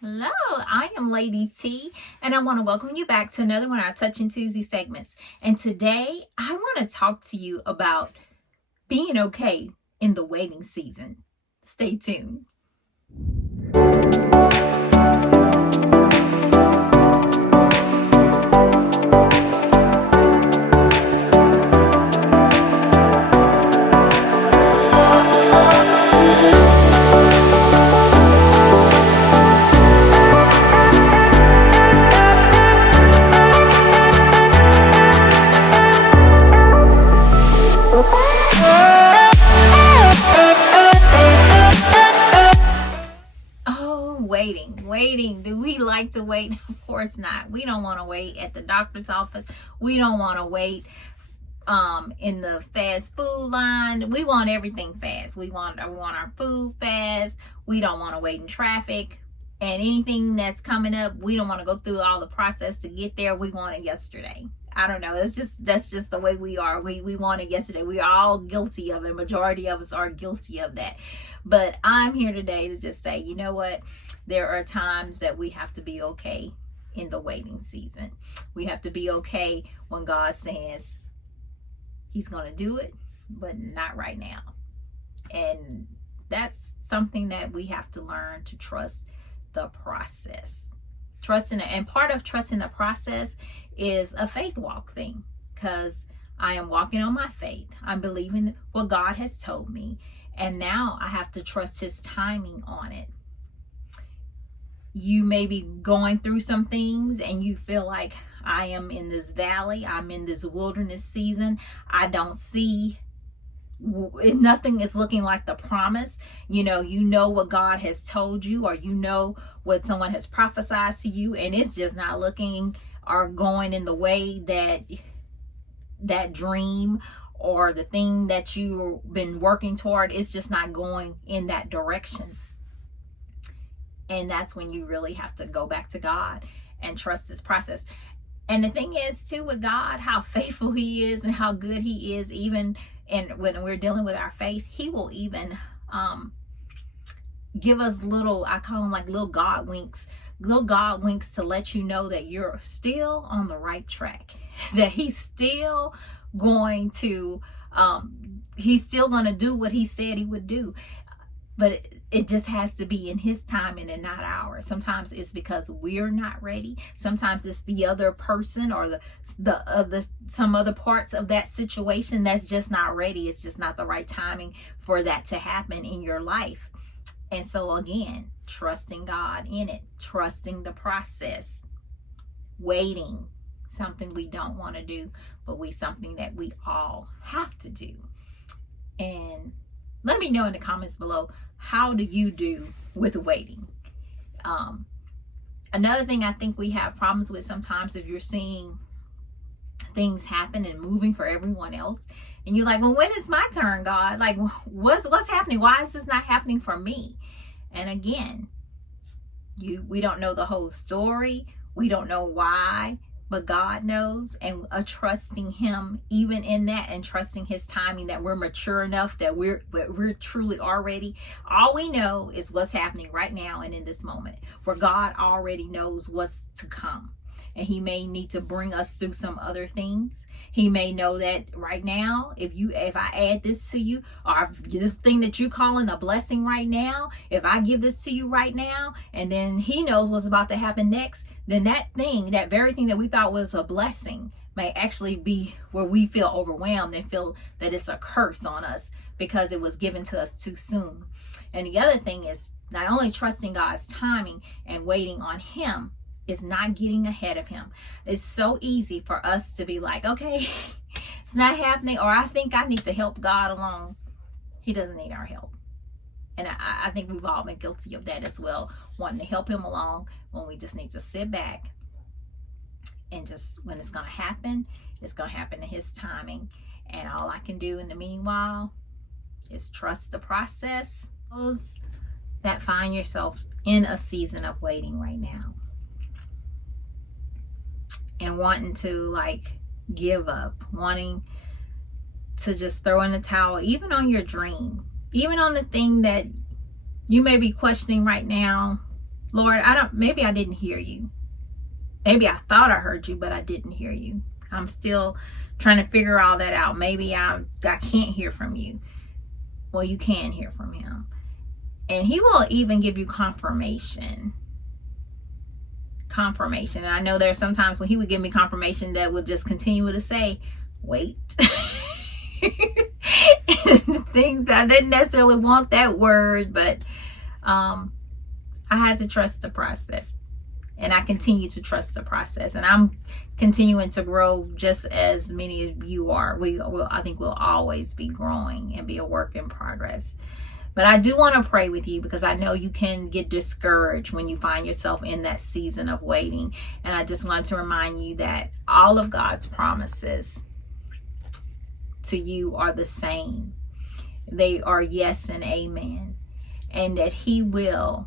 Hello, I am Lady T, and I want to welcome you back to another one of our Touching Tuesday segments. And today, I want to talk to you about being okay in the waiting season. Stay tuned. Oh, waiting. Do we like to wait? Of course not. We don't want to wait at the doctor's office. We don't want to wait in the fast food line. We want everything fast. We want our food fast. We don't want to wait in traffic. And anything that's coming up, we don't want to go through all the process to get there. We want it yesterday. I don't know. That's just the way we are. We want it yesterday. We are all guilty of it. Majority of us are guilty of that. But I'm here today to just say, you know what? There are times that we have to be okay in the waiting season. We have to be okay when God says He's going to do it, but not right now. And that's something that we have to learn to trust the process. Trusting it. And part of trusting the process is a faith walk thing, because I am walking on my faith. I'm believing what God has told me. And now I have to trust His timing on it. You may be going through some things and you feel like, I am in this valley, I'm in this wilderness season, I don't see, nothing is looking like the promise. You know what God has told you, or you know what someone has prophesied to you, and it's just not looking or going in the way that dream or the thing that you've been working toward, it's just not going in that direction. And that's when you really have to go back to God and trust His process. And the thing is, too, with God, how faithful He is and how good He is, even when we're dealing with our faith, He will even give us little, I call them like little God winks to let you know that you're still on the right track, that He's still going to do what He said He would do. But it just has to be in His timing and not ours. Sometimes it's because we're not ready. Sometimes it's the other person or some other parts of that situation that's just not ready. It's just not the right timing for that to happen in your life. And so again, trusting God in it, trusting the process, waiting, something we don't want to do, but something that we all have to do. And let me know in the comments below, how do you do with waiting? Another thing I think we have problems with sometimes, if you're seeing things happen and moving for everyone else, and you're like, well, when is my turn, God? Like, what's happening? Why is this not happening for me? And again, we don't know the whole story. We don't know why. But God knows, and trusting Him even in that, and trusting His timing, that we're mature enough that we're truly already, all we know is what's happening right now and in this moment, where God already knows what's to come. And He may need to bring us through some other things. He may know that right now, if I add this to you, or this thing that you're calling a blessing right now, if I give this to you right now, and then He knows what's about to happen next, then that very thing that we thought was a blessing may actually be where we feel overwhelmed and feel that it's a curse on us because it was given to us too soon. And the other thing is not only trusting God's timing and waiting on Him, is not getting ahead of Him. It's so easy for us to be like, okay, it's not happening, or I think I need to help God along. He doesn't need our help. And I think we've all been guilty of that as well, wanting to help Him along when we just need to sit back and just, when it's going to happen in His timing. And all I can do in the meanwhile is trust the process. Those that find yourself in a season of waiting right now and wanting to like give up, wanting to just throw in the towel, even on your dream, even on the thing that you may be questioning right now, Lord, maybe I didn't hear you. Maybe I thought I heard you, but I didn't hear you. I'm still trying to figure all that out. Maybe I can't hear from you. Well, you can hear from him. And he will even give you confirmation. And I know there's sometimes when he would give me confirmation that would just continue to say, wait. Things that I didn't necessarily want that word, but I had to trust the process. And I continue to trust the process. And I'm continuing to grow just as many of you are. I think we'll always be growing and be a work in progress. But I do want to pray with you because I know you can get discouraged when you find yourself in that season of waiting. And I just want to remind you that all of God's promises to you are the same. They are yes and amen. And that he will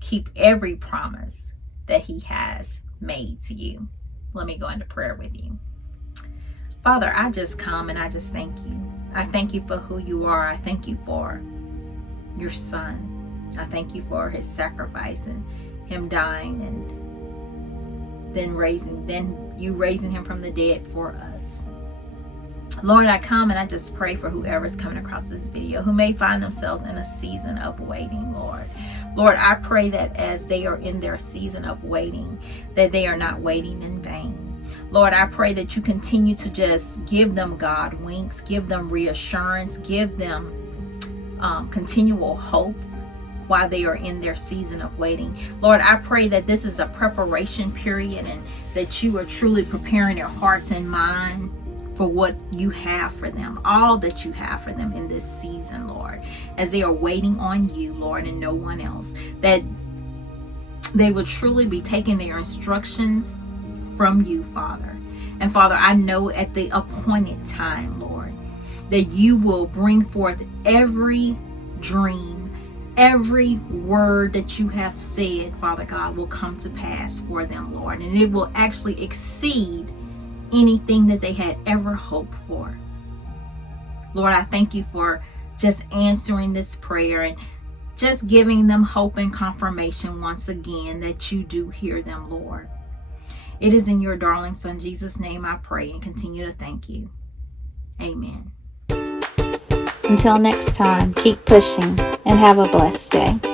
keep every promise that he has made to you. Let me go into prayer with you. Father, I just come and I just thank you. I thank you for who you are. I thank you for your son. I thank you for his sacrifice and him dying and then you raising him from the dead for us. Lord, I come and I just pray for whoever's coming across this video who may find themselves in a season of waiting, Lord. Lord, I pray that as they are in their season of waiting, that they are not waiting in vain. Lord, I pray that you continue to just give them God winks, give them reassurance, give them continual hope while they are in their season of waiting. Lord, I pray that this is a preparation period and that you are truly preparing their hearts and mind for what you have for them, all that you have for them in this season, Lord, as they are waiting on you, Lord, and no one else, that they will truly be taking their instructions from you, Father. And Father, I know at the appointed time, Lord, that you will bring forth every dream, every word that you have said, Father God, will come to pass for them, Lord, and it will actually exceed anything that they had ever hoped for. Lord, I thank you for just answering this prayer and just giving them hope and confirmation once again that you do hear them, Lord. It is in your darling son Jesus' name I pray and continue to thank you. Amen. Until next time, keep pushing and have a blessed day.